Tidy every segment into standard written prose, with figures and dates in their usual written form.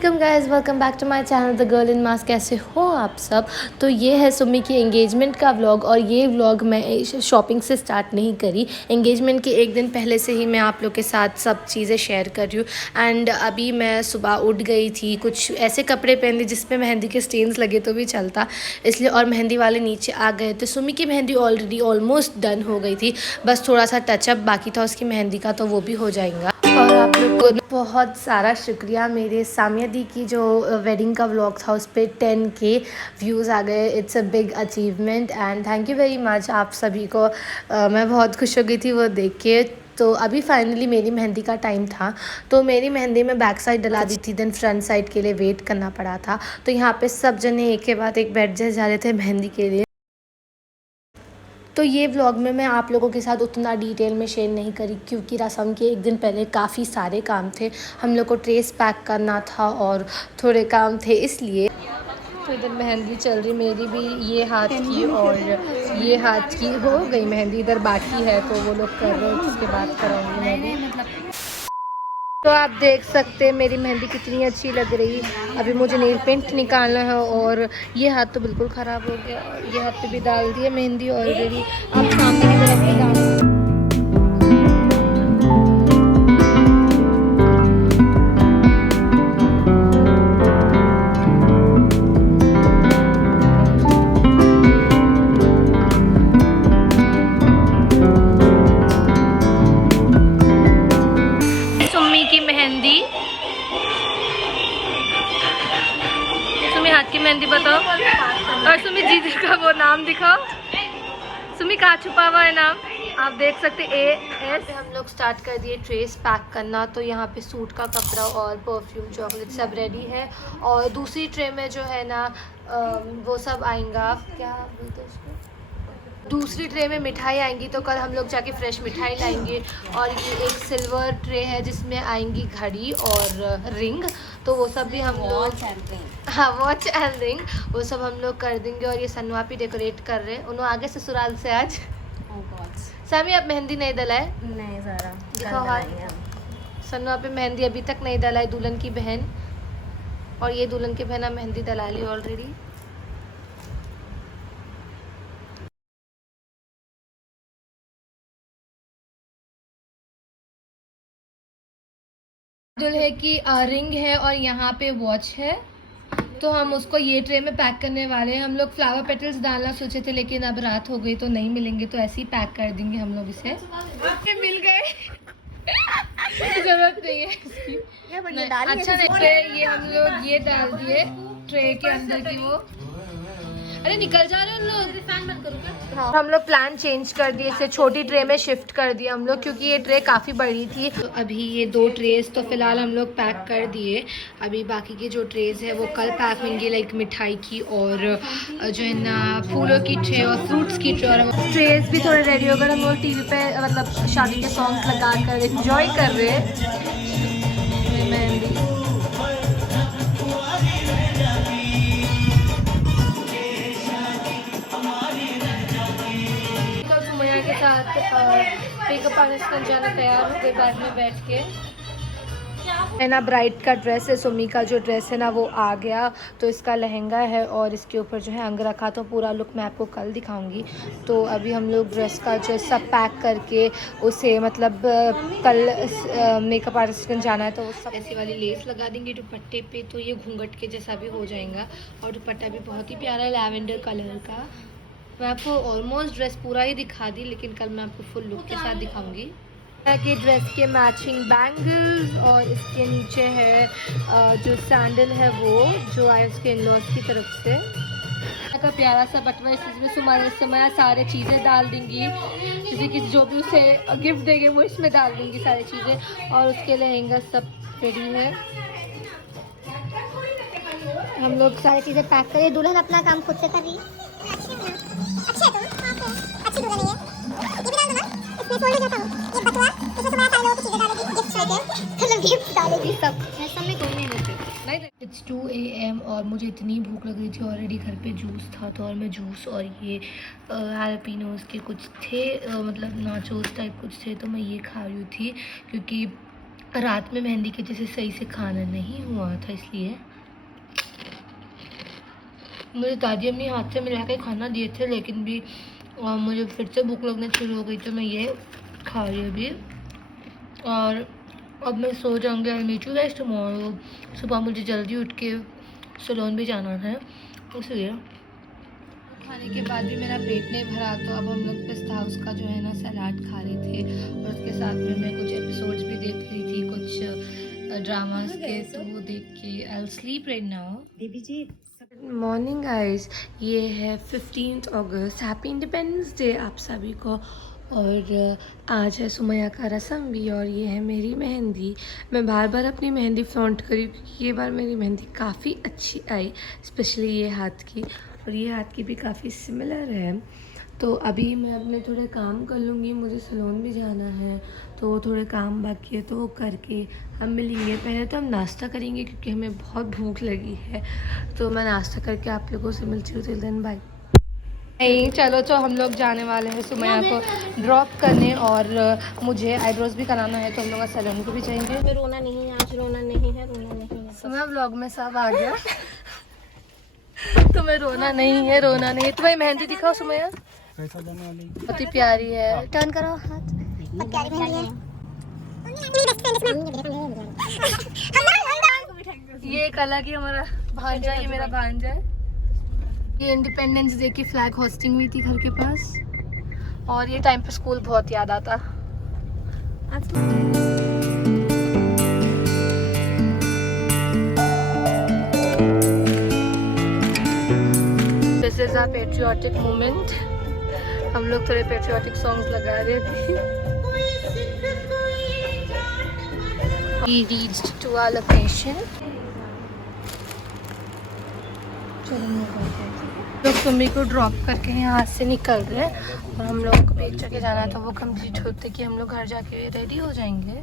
अस्सलाम guys, welcome back to my channel the girl in mask. कैसे हो आप सब। तो ये है सुमी की एंगेजमेंट का व्लॉग और ये व्लॉग मैं शॉपिंग से स्टार्ट नहीं करी। एंगेजमेंट के एक दिन पहले से ही मैं आप लोग के साथ सब चीज़ें शेयर कर रही हूँ। एंड अभी मैं सुबह उठ गई थी, कुछ ऐसे कपड़े पहन ली जिसमें मेहंदी के स्टेन्स लगे तो भी चलता, इसलिए। और मेहंदी वाले नीचे आ गए थे। सुमी की मेहंदी ऑलरेडी ऑलमोस्ट डन हो गई थी, बस थोड़ा सा टचअप बाकी था उसकी मेहंदी का, तो वो भी हो जाएगा। और आप लोग को बहुत सारा शुक्रिया, मेरे सामिया दी की जो वेडिंग का व्लॉग था उस पर 10K व्यूज़ आ गए। It's a big achievement and thank you very much आप सभी को। मैं बहुत खुश हो गई थी वो देख के। तो अभी फाइनली मेरी मेहंदी का टाइम था, तो मेरी मेहंदी में बैक साइड डला दी थी, देन फ्रंट साइड के लिए वेट करना पड़ा था। तो यहाँ पे सब जने एक के बाद एक बैठ जा रहे थे मेहंदी के लिए। तो ये व्लॉग में मैं आप लोगों के साथ उतना डिटेल में शेयर नहीं करी, क्योंकि रस्म के एक दिन पहले काफ़ी सारे काम थे। हम लोग को ट्रेस पैक करना था और थोड़े काम थे, इसलिए। तो इधर मेहंदी चल रही मेरी भी, ये हाथ की और ये हाथ की हो गई मेहंदी, इधर बाकी है तो वो लोग कर रहे हैं, उसके बाद कराऊंगी मैं भी। तो आप देख सकते हैं मेरी मेहंदी कितनी अच्छी लग रही। अभी मुझे नेल पेंट निकालना है और ये हाथ तो बिल्कुल ख़राब हो गया, और ये हाथ पे भी डाल दिए मेहंदी ऑलरेडी। आप सामने की तरफ भी डाल। सुम्मी की मेहंदी, सुमी हाथ की मेहंदी बताओ, और सुमी जीजी का वो नाम दिखाओ। सुमी कहाँ छुपा हुआ है नाम, आप देख सकते AS। हम लोग स्टार्ट कर दिए ट्रेस पैक करना। तो यहाँ पे सूट का कपड़ा और परफ्यूम चॉकलेट सब रेडी है, और दूसरी ट्रे में जो है ना वो सब आएगा, क्या बोलते हैं उसको, दूसरी ट्रे में मिठाई आएंगी। तो कल हम लोग जाके फ्रेश मिठाई लाएंगे। और ये एक सिल्वर ट्रे है जिसमें आएंगी घड़ी और रिंग, तो वो सब भी हम लोग, हाँ वॉच एंड रिंग, वो सब हम लोग कर देंगे। और ये सनवा भी डेकोरेट कर रहे हैं उन्होंने आगे ससुराल से आज। सामी आप मेहंदी नहीं डलाए? नहीं ज़रा दिखाओ हाथ। सनवा पे मेहंदी अभी तक नहीं डलाई, दुल्हन की बहन, और ये दुल्हन की बहन मेहंदी डला ली ऑलरेडी। दूल्हे की रिंग है और यहाँ पे वॉच है, तो हम उसको ये ट्रे में पैक करने वाले हैं। हम लोग फ्लावर पेटल्स डालना सोचे थे, लेकिन अब रात हो गई तो नहीं मिलेंगे, तो ऐसे ही पैक कर देंगे हम लोग इसे। मिल गए जरूरत नहीं है इसकी। अच्छा नहीं, ये हम लोग ये डाल दिए ट्रे के अंदर की वो। अरे निकल जा रहे हैं उन लोग, फैन बंद करो क्या? हम लोग प्लान चेंज कर दिए, इसे छोटी ट्रे में शिफ्ट कर दिया हम लोग, क्योंकि ये ट्रे काफ़ी बड़ी थी। तो अभी ये 2 ट्रेस तो फिलहाल हम लोग पैक कर दिए। अभी बाकी की जो ट्रेस है वो कल पैक होंगी, लाइक मिठाई की और जो है ना फूलों की ट्रे और फ्रूट्स की ट्रे। और ट्रेस भी थोड़े रेडी हो गए। हम लोग टीवी पे मतलब शादी के सॉन्ग्स लगा कर इंजॉय कर रहे हैं। के साथ पिकअप पाकिस्तान जाना तैयार हो गए, बैग में बैठ के है ना। ब्राइड का ड्रेस है, सुमी का जो ड्रेस है ना वो आ गया, तो इसका लहंगा है और इसके ऊपर जो है अंग रखा। तो पूरा लुक मैं आपको कल दिखाऊंगी। तो अभी हम लोग ड्रेस का जो सब पैक करके उसे मतलब कल मेकअप आर्टिस्ट जाना है, तो वो सब ऐसी वाली लेस लगा देंगे दुपट्टे पे, तो ये घूंघट के जैसा भी हो जाएगा। और दुपट्टा भी बहुत ही प्यारा लैवेंडर कलर का। मैं आपको ऑलमोस्ट ड्रेस पूरा ही दिखा दी, लेकिन कल मैं आपको फुल लुक के साथ दिखाऊंगी। के ड्रेस के मैचिंग बैंगल्स, और इसके नीचे है जो सैंडल है वो जो आए उसके इन-लॉज की तरफ से का प्यारा सा बटवा। इसमें सुमाया सारे चीज़ें डाल देंगी, किसी जो भी उसे गिफ्ट देंगे वो इसमें डाल देंगी सारी चीज़ें। और उसके लहंगा सब रेडी है। हम लोग सारी चीज़ें पैक करें। दुल्हन अपना काम खुद से कर रही है। अच्छा है, अच्छी दुल्हन है ये भी डाल दूंगा, इसमें फोल्ड हो जाता हूं। ये बटुआ इसमें तुम्हारा सारे लोगों की चीजें डालेगी, गिफ्ट लेके मतलब गिफ्ट डालेगी सब, ऐसा में कोई नहीं होते नहीं। इट्स 2 AM और मुझे इतनी भूख लग रही थी ऑलरेडी। घर पे जूस था, तो और मैं जूस और ये हैलोपिनोज के कुछ थे मतलब नाचोस टाइप कुछ थे, तो मैं ये खा रही थी, क्योंकि रात में मेहंदी की वजह से सही से खाना नहीं हुआ था, इसलिए मुझे दादी अम्मी हाथ से मिला के खाना दिए थे, लेकिन भी मुझे फिर से भूख लगना शुरू हो गई तो मैं ये खा रही अभी। और अब मैं सो जाऊँगी। I meet you guys tomorrow. सुबह मुझे जल्दी उठ के सैलून भी जाना है, इसलिए खाने के बाद भी मेरा पेट नहीं भरा, तो अब हम लोग पिस्ता हाउस का जो है ना सलाद खा रहे थे, और उसके साथ में मैं कुछ एपिसोड्स भी देख रही थी, कुछ ड्रामास के, तो वो देख के I will sleep right now. Baby जी मॉर्निंग गाइस, ये है 15 अगस्त। हैप्पी इंडिपेंडेंस डे आप सभी को। और आज है सुमैया का रस्म भी, और ये है मेरी मेहंदी। मैं बार बार अपनी मेहंदी फ्लॉन्ट करी क्योंकि ये बार मेरी मेहंदी काफ़ी अच्छी आई, स्पेशली ये हाथ की, और ये हाथ की भी काफ़ी सिमिलर है। तो अभी मैं अपने थोड़े काम कर लूँगी, मुझे सैलून भी जाना है, तो थोड़े काम बाकी है, तो वो करके हम मिलेंगे। पहले तो हम नाश्ता करेंगे क्योंकि हमें बहुत भूख लगी है, तो मैं नाश्ता करके आप लोगों से मिलती हूँ। Till then bye. नहीं चलो, तो हम लोग जाने वाले हैं सुमैया को ड्रॉप करने, और मुझे आईब्रोज भी कराना है, तो हम लोग सैलून को भी जाएंगे। रोना नहीं है आज, रोना नहीं है, रोना नहीं है। सुमैया व्लॉग में सब आ गया। तुम्हें रोना नहीं है, रोना नहीं है। तुम्हें मेहंदी दिखाओ सुमैया, बहुत ही प्यारी है। टर्न करो हाथ। ये एक अलग ही हमारा भांजा, ये मेरा भांजा है। ये इंडिपेंडेंस डे की फ्लैग होस्टिंग हुई थी घर के पास, और ये टाइम पे स्कूल बहुत याद आता। This is a patriotic moment. हम लोग थोड़े पेट्रियोटिक सॉन्ग्स लगा रहे थे। We reached to our location. लोग सुमी को ड्रॉप करके यहाँ से निकल रहे हैं, और हम लोग को एक जगह जाना है, तो वो कंप्लीट होते कि हम लोग घर जाके रेडी हो जाएंगे।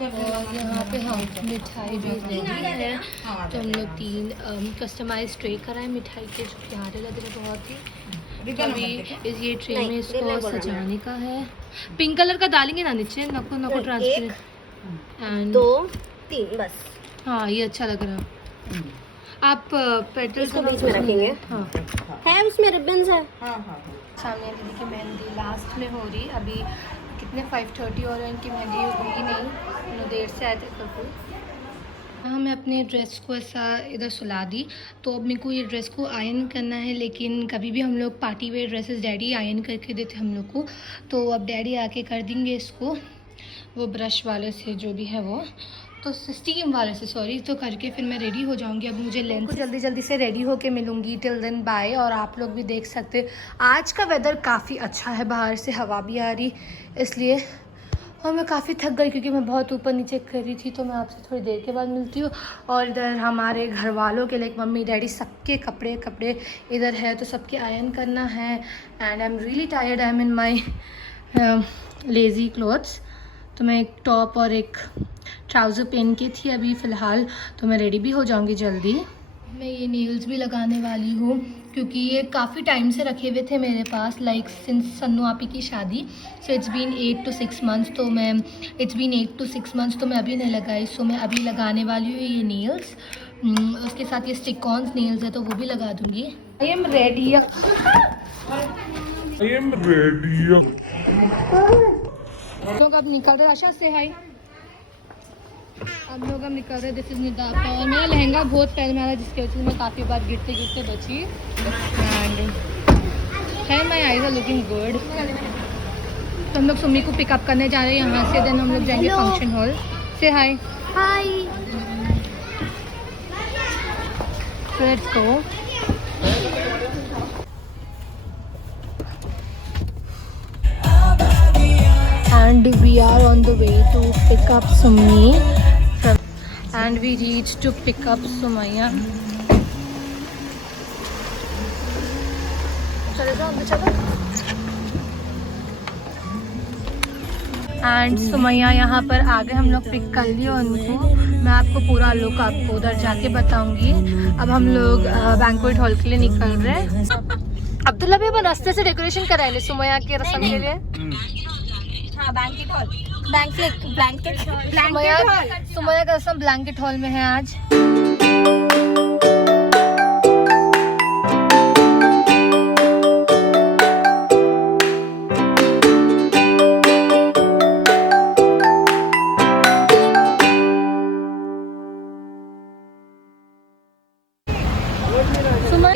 और यहाँ पे हम मिठाई भी रेडी है, तो हम लोग 3 कस्टमाइज ट्रे कराए मिठाई के, जो प्यारे लग रहे बहुत ही। अभी इस ये ट्रे में इसको सजाने का है। पिंक कलर का डालेंगे ना नीचे, नको नको ट्रांसपेरेंट, एंड 2 3 बस। हाँ ये अच्छा लग रहा है। आप पेटल्स को बीच में रखेंगे। हाँ है उसमें रिबन्स है। सामने दीदी की मेहंदी लास्ट में हो रही। अभी कितने 5:30 और इनकी मेहंदी हुई नहीं, देर से आए थे कपूर। हाँ, मैं अपने ड्रेस को ऐसा इधर सुला दी, तो अब मेरे को ये ड्रेस को आयरन करना है। लेकिन कभी भी हम लोग party wear dresses daddy iron करके देते हम लोग को, तो अब डैडी आके कर देंगे इसको, वो ब्रश वाले से जो भी है वो, तो स्टीम वाले से सॉरी, तो करके फिर मैं रेडी हो जाऊंगी। अब मुझे लेंस जल्दी जल्दी से रेडी होके मिलूंगी। Till then bye. और आप लोग भी देख सकते आज का वेदर काफ़ी अच्छा है, बाहर से हवा भी आ रही, इसलिए। और मैं काफ़ी थक गई क्योंकि मैं बहुत ऊपर नीचे कर रही थी, तो मैं आपसे थोड़ी देर के बाद मिलती हूँ। और इधर हमारे घर वालों के लाइक मम्मी डैडी सबके कपड़े इधर है, तो सबके आयरन करना है। And I am really tired, I am in my lazy clothes. तो मैं एक टॉप और एक ट्राउज़र पहन के थी अभी फ़िलहाल, तो मैं रेडी भी हो जाऊंगी जल्दी। मैं ये नेल्स भी लगाने वाली हूँ क्योंकि ये काफ़ी टाइम से रखे हुए थे मेरे पास, लाइक सिंस सन्नू आपी की शादी। So it's been 8 to 6 months, तो मैं तो मैं अभी नहीं लगाई। सो मैं अभी लगाने वाली हूँ ये नेल्स। उसके साथ ये स्टिक ऑन नेल्स है, तो वो भी लगा दूँगी। I am ready. लोग अब निकल रहे। आशा से हाय। अब लोग हम निकल रहे। This is Nida. और मेरा लहंगा बहुत पहले में आ रहा है, जिसकी वजह से मैं काफ़ी बार गिरते बची। And my eyes are looking good. तो हम लोग सुमी को पिकअप करने जा रहे हैं यहाँ से, देन हम लोग जाएंगे function hall. Say hi. Hi, let's go. And we are on the way to pick up Sumi and we reached to pick up Sumaya. चले जाओ अंदर चलो। एंड सुमैया यहाँ पर आगे हम लोग पिक कर लिए उनको। मैं आपको पूरा लुक आपको उधर जाके बताऊंगी। अब हम लोग बैंक्वेट हॉल के लिए निकल रहे हैं। अब्दुल्ला भी अपन रास्ते से डेकोरेशन कराए सुमैया के रस्म के लिए। हाँ बैंकेट हॉल, ब्लैंकेट सुमैया का रस्म ब्लैंकेट हॉल में है आज।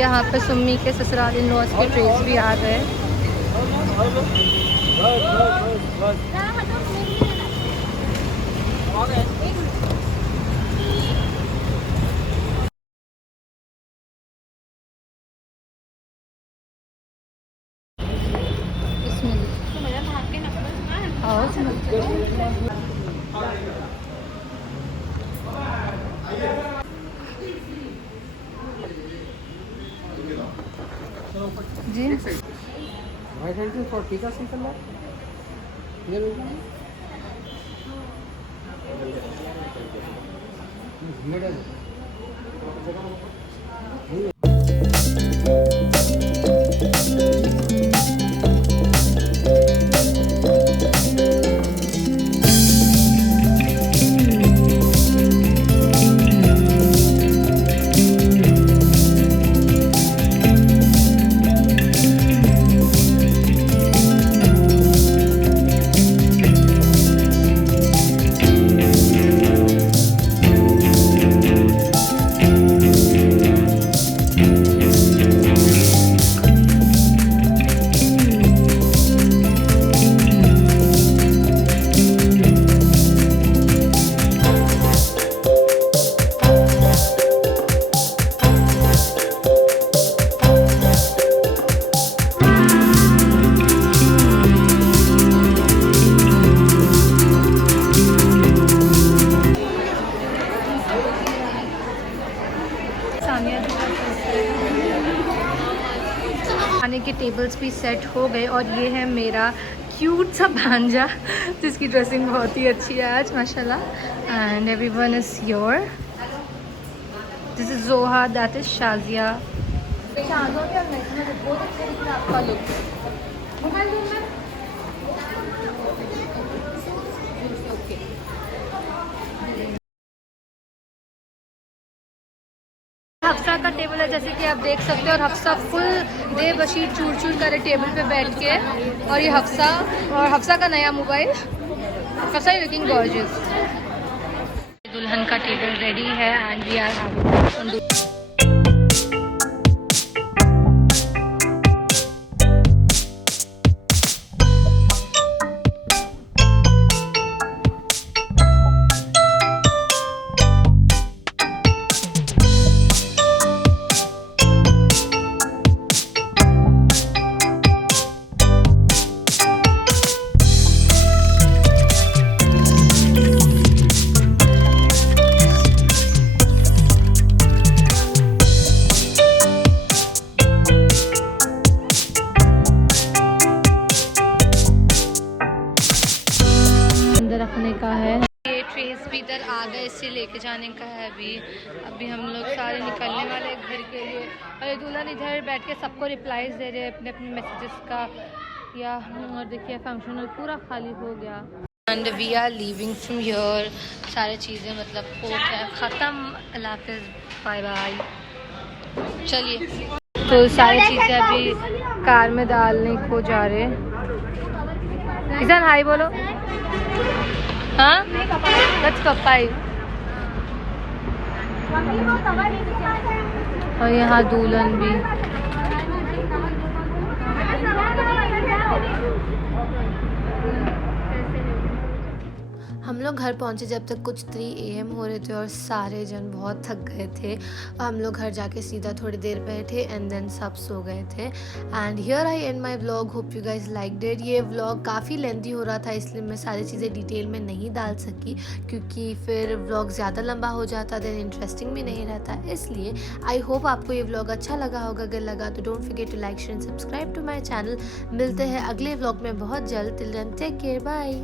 यहाँ पे सुम्मी के ससुराल इन-लॉज के ट्रेस भी आ गए। जी Right hand is for tika simple है। खाने के टेबल्स भी सेट हो गए और ये है मेरा क्यूट सा भांजा जिसकी ड्रेसिंग बहुत ही अच्छी है आज माशाल्लाह। And everyone is your, this is जोहा, दैट इज शाजिया। आपका लुक हफ्सा का टेबल है जैसे कि आप देख सकते हो, और हफ्सा फुल बेबशी चूर चूर करे टेबल पे बैठ के। और ये हफ्सा का नया मोबाइल, हफ्सा लुकिंग गॉर्जियस। दुल्हन का टेबल रेडी है एंड वी आर रखने का है। ये ट्रेस भी इधर आ गए, इससे लेके जाने का है। अभी हम लोग सारे निकलने वाले घर के लिए और ये दुल्हन इधर बैठ के सबको रिप्लाईज दे रहे हैं अपने अपने मैसेजेस का। या और देखिए फंक्शन पूरा खाली हो गया and we are leaving from here. सारी चीज़ें मतलब हो गया ख़त्म। अल्लाह हाफ़िज़, बाय बाय। चलिए तो सारी चीज़ें अभी कार में डालने को जा रहे हैं। किसान हाई बोलो। हाँ लेट्स गो बाय। और यहाँ दुल्हन भी। हम लोग घर पहुँचे जब तक कुछ 3 AM हो रहे थे और सारे जन बहुत थक गए थे। हम लोग घर जाके सीधा थोड़ी देर बैठे एंड देन सब सो गए थे। And here I and my vlog, hope you guys liked it. ये व्लॉग काफ़ी लेंथी हो रहा था इसलिए मैं सारी चीज़ें डिटेल में नहीं डाल सकी, क्योंकि फिर व्लॉग ज़्यादा लंबा हो जाता देन इंटरेस्टिंग भी नहीं रहता। इसलिए आई होप आपको ये व्लॉग अच्छा लगा होगा। अगर लगा तो don't forget to like share and subscribe to my channel. मिलते हैं अगले व्लॉग में बहुत जल्द। Till then take care, bye.